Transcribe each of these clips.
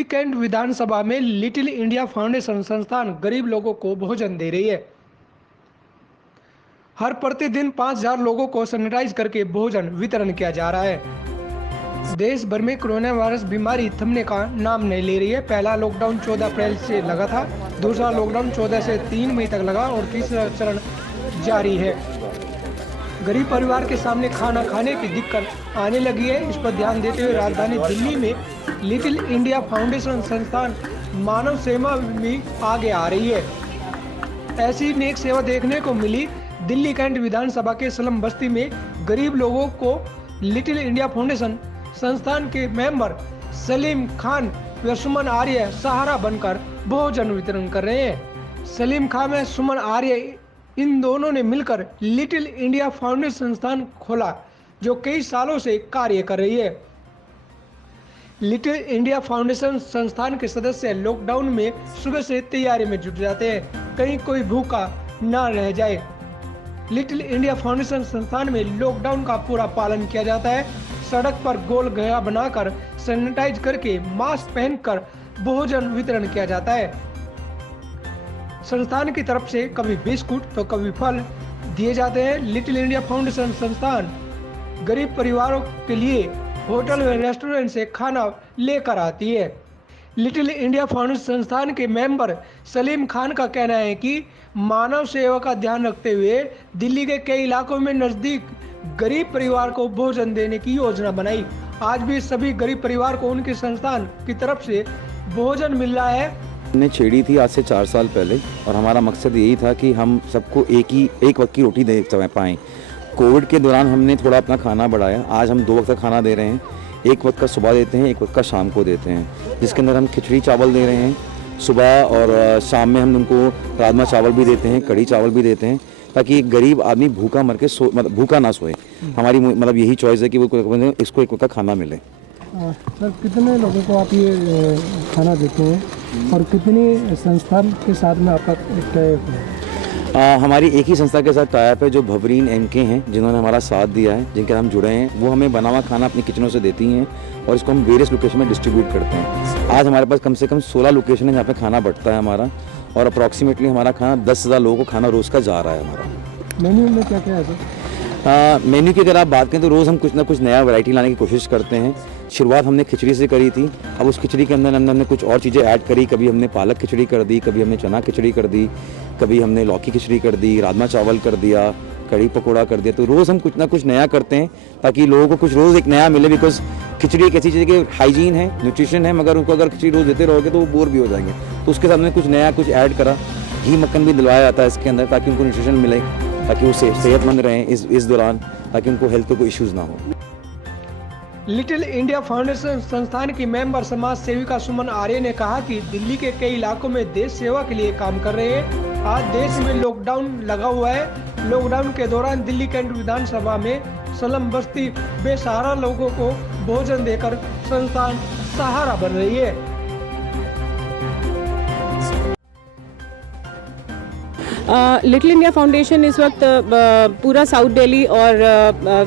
Delhi cantt विधानसभा में little India foundation संस्थान गरीब लोगों को भोजन दे रही है। हर प्रतिदिन 5000 लोगों को सैनिटाइज करके भोजन वितरण किया जा रहा है। देश भर में कोरोना वायरस बीमारी थमने का नाम नहीं ले रही है। पहला लॉकडाउन 14 अप्रैल से लगा था, दूसरा लॉकडाउन 14 से 3 मई तक लगा और तीसरा चरण जारी है। गरीब परिवार के सामने खाना खाने की दिक्कत आने लगी है। इस पर ध्यान देते हुए राजधानी दिल्ली में लिटिल इंडिया फाउंडेशन संस्थान मानव सेवा में आगे आ रही है। ऐसी नेक सेवा देखने को मिली दिल्ली कैंट विधानसभा के स्लम बस्ती में। गरीब लोगों को लिटिल इंडिया फाउंडेशन संस्थान के मेंबर सलीम खान व सुमन आर्य सहारा बनकर भोजन वितरण कर रहे हैं। सलीम खान व सुमन आर्य इन दोनों ने मिलकर लिटिल इंडिया फाउंडेशन संस्थान खोला, जो कई सालों से कार्य कर रही है। लिटिल इंडिया फाउंडेशन संस्थान के सदस्य लॉकडाउन में सुबह से तैयारी में जुट जाते हैं, कहीं कोई भूखा ना रह जाए। लिटिल इंडिया फाउंडेशन संस्थान में लॉकडाउन का पूरा पालन किया जाता है। सड़क पर गोल घेरा बनाकर सैनिटाइज करके मास्क पहनकर भोजन वितरण किया जाता है। संस्थान की तरफ से कभी बिस्कुट तो कभी फल दिए जाते हैं। लिटिल इंडिया फाउंडेशन संस्थान गरीब परिवारों के लिए होटल व रेस्टोरेंट से खाना लेकर आती है। लिटिल इंडिया फाउंडेशन संस्थान के मेंबर सलीम खान का कहना है कि मानव सेवा का ध्यान रखते हुए दिल्ली के कई इलाकों में नजदीक गरीब परिवार को भोजन देने की योजना बनाई। आज भी सभी गरीब परिवार को उनके संस्थान की तरफ से भोजन मिल रहा है। हमने छेड़ी थी आज से 4 साल पहले और हमारा मकसद यही था कि हम सबको एक वक्त की रोटी दे पाएँ। कोविड के दौरान हमने थोड़ा अपना खाना बढ़ाया। आज हम 2 वक्त का खाना दे रहे हैं, एक वक्त का सुबह देते हैं, एक वक्त का शाम को देते हैं, जिसके अंदर हम खिचड़ी चावल दे रहे हैं सुबह, और शाम में हम उनको राजमा चावल भी देते हैं, कढ़ी चावल भी देते हैं, ताकि एक गरीब आदमी भूखा मर के मतलब भूखा ना सोए। हमारी मतलब यही चॉइस है कि वो इसको एक वक्त का खाना मिले। सर, कितने लोगों को आप ये खाना देते हैं और कितनी संस्थान के साथ में आपका टाइप है? हमारी एक ही संस्था के साथ टाइप है, जो भवरीन एमके हैं, जिन्होंने हमारा साथ दिया है, जिनके हम जुड़े हैं। वो हमें बना हुआ खाना अपनी किचनों से देती हैं और इसको हम वेरियस लोकेशन में डिस्ट्रीब्यूट करते हैं। आज हमारे पास कम से कम 16 लोकेशन है जहाँ पे खाना बढ़ता है हमारा, और अप्रॉक्सीमेटली हमारा खाना 10,000 लोगों को खाना रोज़ का जा रहा है हमारा। मेन्यू में क्या क्या है सर? मेन्यू की अगर आप बात करें तो रोज़ हम कुछ ना कुछ नया वैरायटी लाने की कोशिश करते हैं। शुरुआत हमने खिचड़ी से करी थी, अब उस खिचड़ी के अंदर हमने कुछ और चीज़ें ऐड करी। कभी हमने पालक खिचड़ी कर दी, कभी हमने चना खिचड़ी कर दी, कभी हमने लौकी खिचड़ी कर दी, राजमा चावल कर दिया, कढ़ी पकौड़ा कर दिया। तो रोज़ हम कुछ ना कुछ नया करते हैं ताकि लोगों को कुछ रोज़ एक नया मिले। बिकॉज खिचड़ी एक ऐसी चीज़ है कि हाइजीन है, न्यूट्रिशन है, मगर उनको अगर खिचड़ी रोज़ देते रहोगे तो वो बोर भी हो जाएंगे। तो उसके साथ में कुछ नया कुछ ऐड करा। घी मक्खन भी दिलवाया जाता है इसके अंदर, ताकि उनको न्यूट्रिशन मिले, ताकि वो सेहतमंद रहें इस दौरान, ताकि उनको हेल्थ पे कोई इश्यूज़ ना हो। लिटिल इंडिया फाउंडेशन संस्थान की मेंबर समाज सेविका सुमन आर्य ने कहा कि दिल्ली के कई इलाकों में देश सेवा के लिए काम कर रहे हैं। आज देश में लॉकडाउन लगा हुआ है। लॉकडाउन के दौरान दिल्ली कैंट विधानसभा में स्लम बस्ती बेसहारा लोगों को भोजन देकर संस्थान सहारा बन रही है। लिटिल इंडिया फाउंडेशन इस वक्त पूरा साउथ दिल्ली और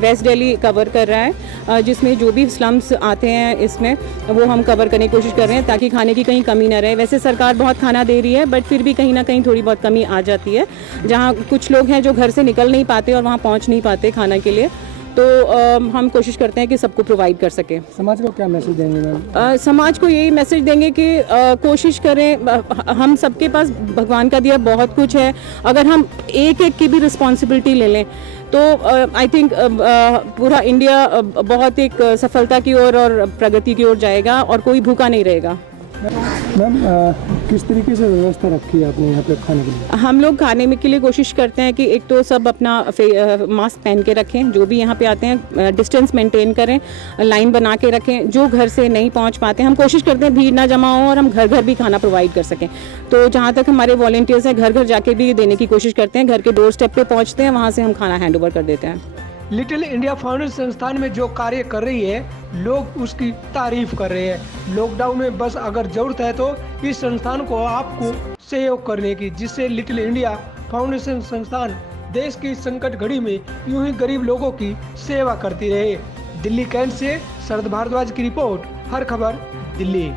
वेस्ट दिल्ली कवर कर रहा है, जिसमें जो भी स्लम्स आते हैं इसमें वो हम कवर करने की कोशिश कर रहे हैं, ताकि खाने की कहीं कमी ना रहे। वैसे सरकार बहुत खाना दे रही है, बट फिर भी कहीं ना कहीं थोड़ी बहुत कमी आ जाती है। जहाँ कुछ लोग हैं जो घर से निकल नहीं पाते और वहाँ पहुँच नहीं पाते खाना के लिए, तो हम कोशिश करते हैं कि सबको प्रोवाइड कर सकें। समाज को क्या मैसेज देंगे मैम? समाज को यही मैसेज देंगे कि कोशिश करें, हम सबके पास भगवान का दिया बहुत कुछ है। अगर हम एक की भी रिस्पॉन्सिबिलिटी ले लें तो आई थिंक पूरा इंडिया बहुत एक सफलता की ओर और प्रगति की ओर जाएगा और कोई भूखा नहीं रहेगा। मैम, किस तरीके से व्यवस्था रखी है आपने यहाँ पे खाने के लिए? हम लोग खाने में के लिए कोशिश करते हैं कि एक तो सब अपना मास्क पहन के रखें, जो भी यहाँ पे आते हैं डिस्टेंस मेंटेन करें, लाइन बना के रखें। जो घर से नहीं पहुँच पाते हम कोशिश करते हैं भीड़ ना जमा हो और हम घर घर भी खाना प्रोवाइड कर सकें। तो जहाँ तक हमारे वॉलंटियर्स हैं, घर घर जाके भी देने की कोशिश करते हैं। घर के डोर स्टेप पे पहुँचते हैं, वहाँ से हम खाना हैंड ओवर कर देते हैं। लिटिल इंडिया फाउंडेशन संस्थान में जो कार्य कर रही है, लोग उसकी तारीफ कर रहे हैं। लॉकडाउन में बस अगर जरूरत है तो इस संस्थान को आपको सहयोग करने की, जिससे लिटिल इंडिया फाउंडेशन संस्थान देश की संकट घड़ी में यूं ही गरीब लोगों की सेवा करती रहे। दिल्ली कैंट से शरद भारद्वाज की रिपोर्ट, हर खबर दिल्ली।